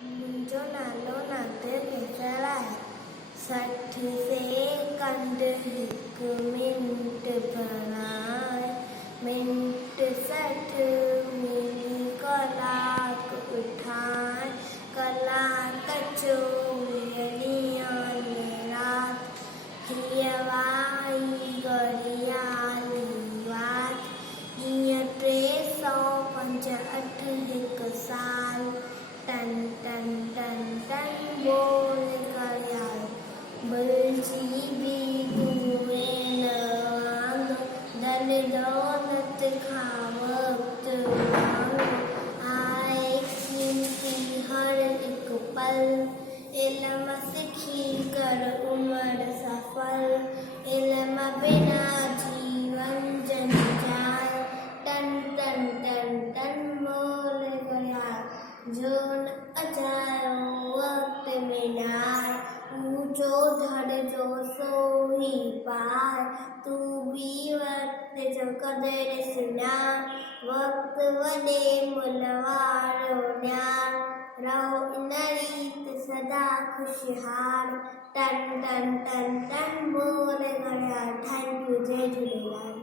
मुंहिंजो नालो नादिर निसार आहे। 60 सेकंड हिकु मिंट भराए, मिंट 60 मिली कलाक उठाए, कलाक 24 ॾींहं ने राति, हीअ वाई घड़ियाली वात, हीअं 365 हिकु साल। टन टन टन टन बोल घड़ियाल, भुलिजी बि धुएं न वांगुरु, धन दौलत खां वक़्तु वांगुरु, आहे क़ीमती हर हिकु पल। इल्म सिखी कर उमिरि सफल, इल्म बिना जीवन जंजाल। टन टन टन टन बोल घड़ियाल, जो न अजायो वक़्त में नाए, ऊंचो धड़ जो सो ही पाए। तूं बि वक़्त जो क़दुरु सुञाण, वक़्त वॾे मुल्ह वारो ॼाण, रहो इन रीत सदा ख़ुशहाल। टन टन टन टन बोल घड़ियाल। Thank you. जय झूलेलाल।